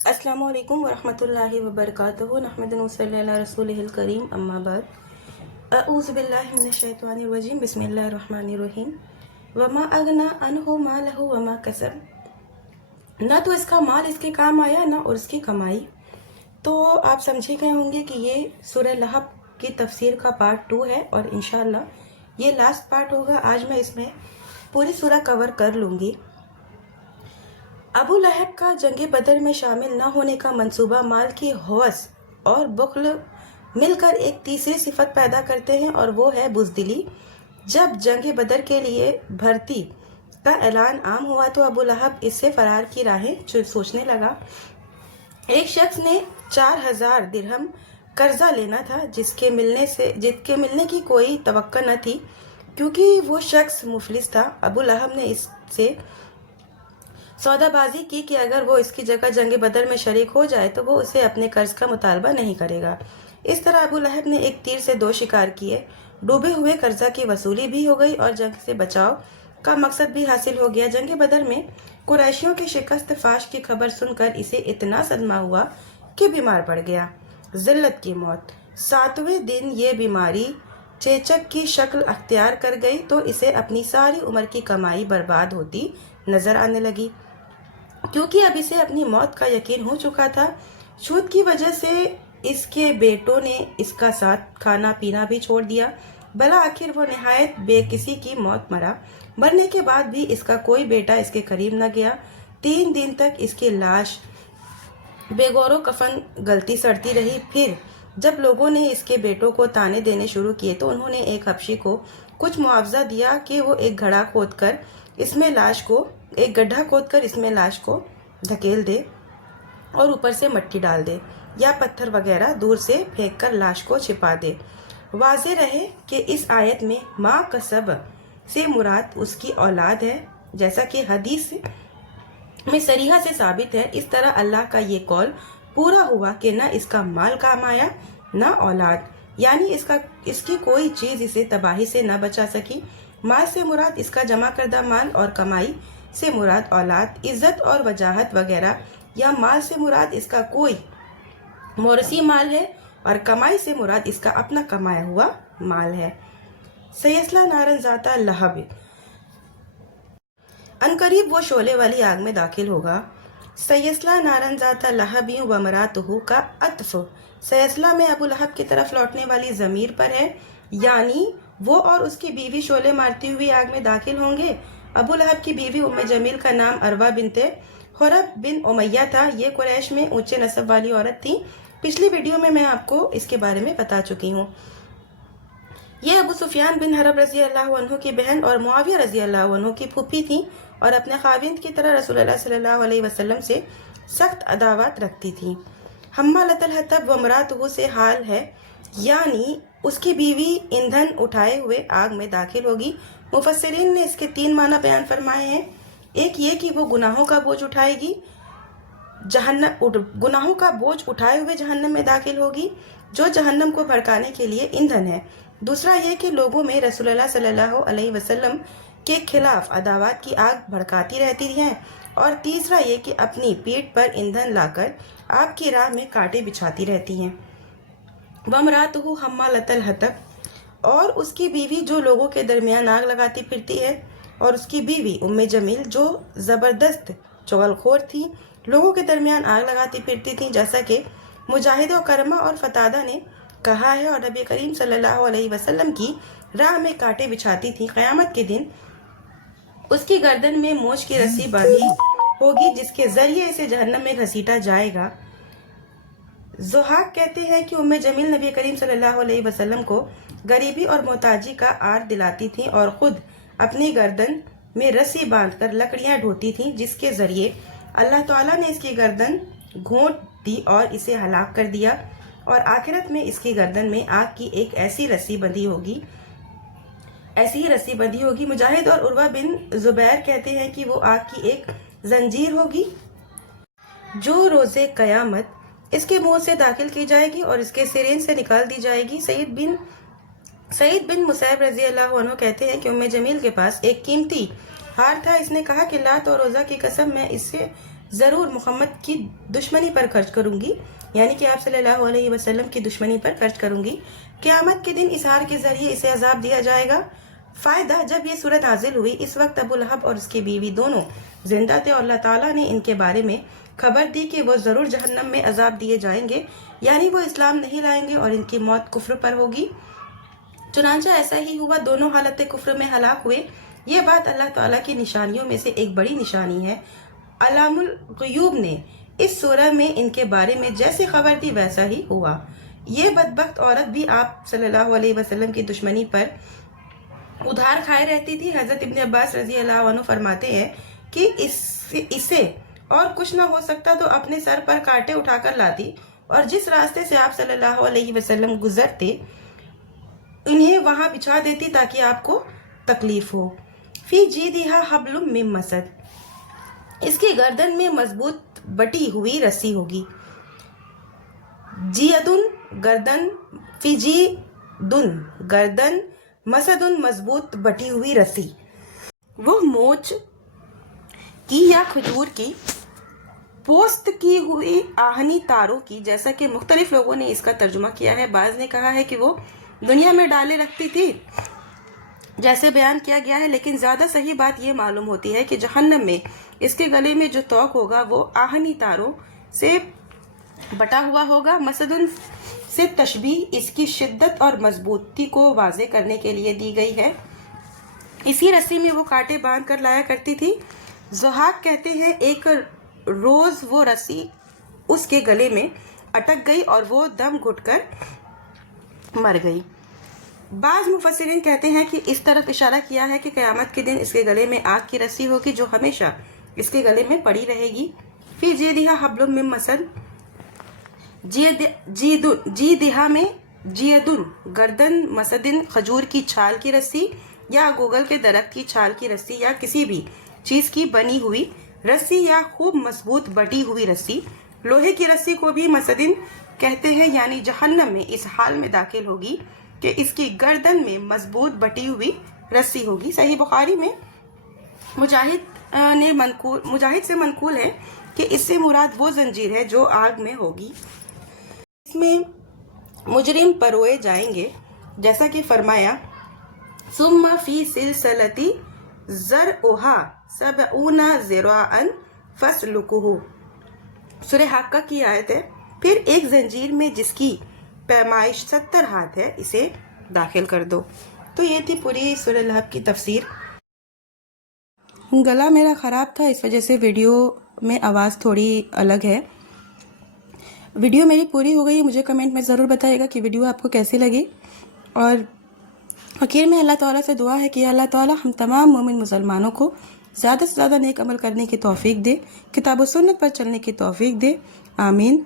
अस्सलामु अलैकुम वरहमतुल्लाहि वबरकातुहू नहमदुहु सल्लल्लाहु अला रसूलिहिल करीम अम्मा बाद अऊज़ु बिल्लाहि मिनश शैतानिर रजीम बिस्मिल्लाहिर रहमानिर रहीम वमा अगना अनहु मालहु वमा कसब। ना तो इसका माल इसके काम आया ना और इसकी कमाई। तो आप समझे गए होंगे कि ये सूरह लहब की तफसीर का पार्ट 2 है और इंशाअल्लाह ये लास्ट पार्ट होगा। आज मैं इसमें पूरी सूरह कवर कर लूँगी। अबू लहब का जंग बदर में शामिल न होने का मंसूबा माल की हवस और बुख्ल मिलकर एक तीसरी सिफत पैदा करते हैं और वो है बुज़दिली। जब जंग बदर के लिए भर्ती का ऐलान आम हुआ तो अबू लहब इससे फरार की राहें सोचने लगा। एक शख्स ने 4000 दिरहम कर्जा लेना था जिसके मिलने की कोई तवक्को न थी क्योंकि वो शख्स मुफलिस था। अबू लहब ने इससे सौदाबाजी की कि अगर वो इसकी जगह जंग बदर में शरीक हो जाए तो वो उसे अपने कर्ज का मुतालबा नहीं करेगा। इस तरह अबू लहब ने एक तीर से 2 शिकार किए। डूबे हुए कर्जा की वसूली भी हो गई और जंग से बचाव का मकसद भी हासिल हो गया। जंग बदर में कुरैशियों की शिकस्त फाश की खबर सुनकर इसे इतना सदमा हुआ कि बीमार पड़ गया। जिल्लत की मौत। 7वें दिन ये बीमारी चेचक की शक्ल अख्तियार कर गई तो इसे अपनी सारी उम्र की कमाई बर्बाद होती नजर आने लगी क्योंकि अब इसे अपनी मौत का यकीन हो चुका था। सूद की वजह से इसके बेटों ने इसका साथ खाना पीना भी छोड़ दिया। भला आखिर वो निहायत बेकिसी की मौत मरा। मरने के बाद भी इसका कोई बेटा इसके करीब न गया। 3 दिन तक इसकी लाश बेगौरो कफन गलती सड़ती रही। फिर जब लोगों ने इसके बेटों को ताने देने शुरू किए तो उन्होंने एक हबशी को कुछ मुआवजा दिया कि वो एक गड्ढा खोदकर इसमें लाश को धकेल दे और ऊपर से मिट्टी डाल दे या पत्थर वगैरह दूर से फेंककर लाश को छिपा दे। वाज़े रहे कि इस आयत में माँ कसब से मुराद उसकी औलाद है, जैसा कि हदीस में सरीहा से साबित है। इस तरह अल्लाह का ये कौल पूरा हुआ कि न इसका माल काम आया न औलाद, यानी इसकी कोई चीज़ इसे तबाही से न बचा सकी। माल से मुराद इसका जमा करदा माल और कमाई से मुराद औलाद, इज्जत और वजाहत वगैरह, या माल से मुराद इसका कोई मोरसी माल है और कमाई से मुराद इसका अपना कमाया हुआ माल है। सयस्ला नारन ज़ाता लहब। अनकरीब वो शोले वाली आग में दाखिल होगा। सयस्ला नारन ज़ाता लहब व मरातहु का अत्फ सयस्ला में अबू लहब की तरफ लौटने वाली ज़मीर पर है, यानी वो और उसकी बीवी शोले मारती हुई आग में दाखिल होंगे। अबू लहब की बीवी उम्मे जमील का नाम अरवा बिनते खुरब बिन उमैया था। ये कुरैश में ऊंचे नस्ब वाली औरत थी। पिछली वीडियो में मैं आपको इसके बारे में बता चुकी हूँ। ये अबू सुफियान बिन हरब रजी अल्लाह अन्हु की बहन और मुआविया रजी अल्लाह अन्हु की फूफी थी और अपने खाविंद की तरह रसूलुल्लाह सल्लल्लाहु अलैहि वसल्लम से सख्त अदावत रखती थी। हम्मालतल हतब व मरातहु से हाल है, यानी उसकी बीवी ईंधन उठाए हुए आग में दाखिल होगी। मुफस्सिरीन ने इसके 3 माना बयान फरमाए हैं। एक ये कि वो गुनाहों का बोझ उठाए हुए जहन्नम में दाखिल होगी, जो जहन्नम को भड़काने के लिए ईंधन है। दूसरा ये कि लोगों में रसूलुल्लाह सल्लल्लाहु अलैहि वसल्लम के खिलाफ अदावत की आग भड़काती रहती है। और तीसरा ये कि अपनी पीठ पर ईंधन लाकर आपकी राह में कांटे बिछाती रहती हैं। वमरातहु हम्मालतल हतब, और उसकी बीवी जो लोगों के दरमियान आग लगाती फिरती है, और उसकी बीवी उम्मे जमील जो ज़बरदस्त चुगलखोर थी, लोगों के दरमियान आग लगाती फिरती थी, जैसा कि मुजाहिद और करमा और फतादा ने कहा है। और नबी करीम सल्लल्लाहु अलैहि वसल्लम की राह में कांटे बिछाती थी। क़यामत के दिन उसकी गर्दन में मोच की रस्सी बांधी होगी जिसके जरिए इसे जहन्नम में घसीटा जाएगा। ज़ुहाक कहते हैं कि उम्मे जमील नबी करीम सल्लल्लाहु अलैहि वसल्लम को गरीबी और मोहताजी का आर दिलाती थीं और ख़ुद अपनी गर्दन में रस्सी बांधकर लकड़ियां ढोती थीं, जिसके ज़रिए अल्लाह ताला ने इसकी गर्दन घोंट दी और इसे हलाक कर दिया। और आखिरत में इसकी गर्दन में आग की एक ऐसी ही रस्सी बंधी होगी। मुजाहिद और उर्वा बिन जुबैर कहते हैं कि वो आग की एक जंजीर होगी जो रोज़े क़यामत इसके मुंह से दाखिल की जाएगी और इसके सिरेन से निकाल दी जाएगी। सईद बिन मुसैब रजी अल्लाह अन्हु कहते हैं कि उम्मे जमील के पास एक कीमती हार था। इसने कहा कि लात और रोज़ा की कसम, मैं इससे ضرور محمد کی دشمنی پر خرچ کروں گی، یعنی کہ آپ صلی اللہ علیہ وسلم کی دشمنی پر خرچ کروں گی۔ قیامت کے دن اظہار کے ذریعے اسے عذاب دیا جائے گا۔ فائدہ: جب یہ سورت نازل ہوئی اس وقت ابو لہب اور اس کی بیوی دونوں زندہ تھے اور اللہ تعالیٰ نے ان کے بارے میں خبر دی کہ وہ ضرور جہنم میں عذاب دیے جائیں گے، یعنی وہ اسلام نہیں لائیں گے اور ان کی موت کفر پر ہوگی۔ چنانچہ ایسا ہی ہوا، دونوں حالت کفر میں ہلاک ہوئے۔ یہ بات اللہ تعالیٰ کی نشانیوں میں سے ایک بڑی نشانی ہے۔ علام الغیوب نے اس سورہ میں ان کے بارے میں جیسے خبر دی ویسا ہی ہوا۔ یہ بدبخت عورت بھی آپ صلی اللہ علیہ وسلم کی دشمنی پر ادھار کھائے رہتی تھی۔ حضرت ابن عباس رضی اللہ عنہ فرماتے ہیں کہ اسے اور کچھ نہ ہو سکتا تو اپنے سر پر کانٹے اٹھا کر لاتی اور جس راستے سے آپ صلی اللہ علیہ وسلم گزرتے انہیں وہاں بچھا دیتی تاکہ آپ کو تکلیف ہو۔ فی جیدہا حبل من مسد، اس کی گردن میں مضبوط بٹی ہوئی رسی ہوگی۔ جیدن گردن، فی جیدن گردن، مسدن مضبوط بٹی ہوئی رسی۔ وہ موچ کی یا کھجور کی پوست کی ہوئی آہنی تاروں کی، جیسا کہ مختلف لوگوں نے اس کا ترجمہ کیا ہے۔ بعض نے کہا ہے کہ وہ دنیا میں ڈالے رکھتی تھی جیسے بیان کیا گیا ہے، لیکن زیادہ صحیح بات یہ معلوم ہوتی ہے کہ جہنم میں اس کے گلے میں جو توق ہوگا وہ آہنی تاروں سے بٹا ہوا ہوگا۔ مسدن سے تشبیہ اس کی شدت اور مضبوطی کو واضح کرنے کے لیے دی گئی ہے۔ اسی رسی میں وہ کانٹے باندھ کر لایا کرتی تھی۔ ضحاک کہتے ہیں ایک روز وہ رسی اس کے گلے میں اٹک گئی اور وہ دم گھٹ کر مر گئی۔ بعض مفسرین کہتے ہیں کہ اس طرف اشارہ کیا ہے کہ قیامت کے دن اس کے گلے میں آگ کی رسی ہوگی جو ہمیشہ اس کے گلے میں پڑی رہے گی۔ فی جیدہا حبل من مسد، جیدہا میں جیدن گردن، مسدن کھجور کی چھال کی رسی یا گوگل کے درخت کی چھال کی رسی یا کسی بھی چیز کی بنی ہوئی رسی یا خوب مضبوط بٹی ہوئی رسی۔ لوہے کی رسی کو بھی مسدن کہتے ہیں، یعنی جہنم میں اس حال میں داخل ہوگی کہ اس کی گردن میں مضبوط بٹی ہوئی رسی ہوگی۔ صحیح بخاری میں مجاہد سے منقول ہے کہ اس سے مراد وہ زنجیر ہے جو آگ میں ہوگی، اس میں مجرم پروئے جائیں گے، جیسا کہ فرمایا ثم فی سلسلۃ ذرعها 70 ذراعا فاسلکوہ، سورہ حاقہ کی آیت ہے۔ پھر ایک زنجیر میں جس کی پیمائش 70 ہاتھ ہے اسے داخل کر دو۔ تو یہ تھی پوری سورہ لہب کی تفسیر۔ گلا میرا خراب تھا، اس وجہ سے ویڈیو میں آواز تھوڑی الگ ہے۔ ویڈیو میری پوری ہو گئی، مجھے کمنٹ میں ضرور بتائیے گا کہ ویڈیو آپ کو کیسی لگی، اور آخر میں اللہ تعالیٰ سے دعا ہے کہ اللہ تعالیٰ ہم تمام مومن مسلمانوں کو زیادہ سے زیادہ نیک عمل کرنے کی توفیق دے، کتاب و سنت پر چلنے کی توفیق دے، آمین۔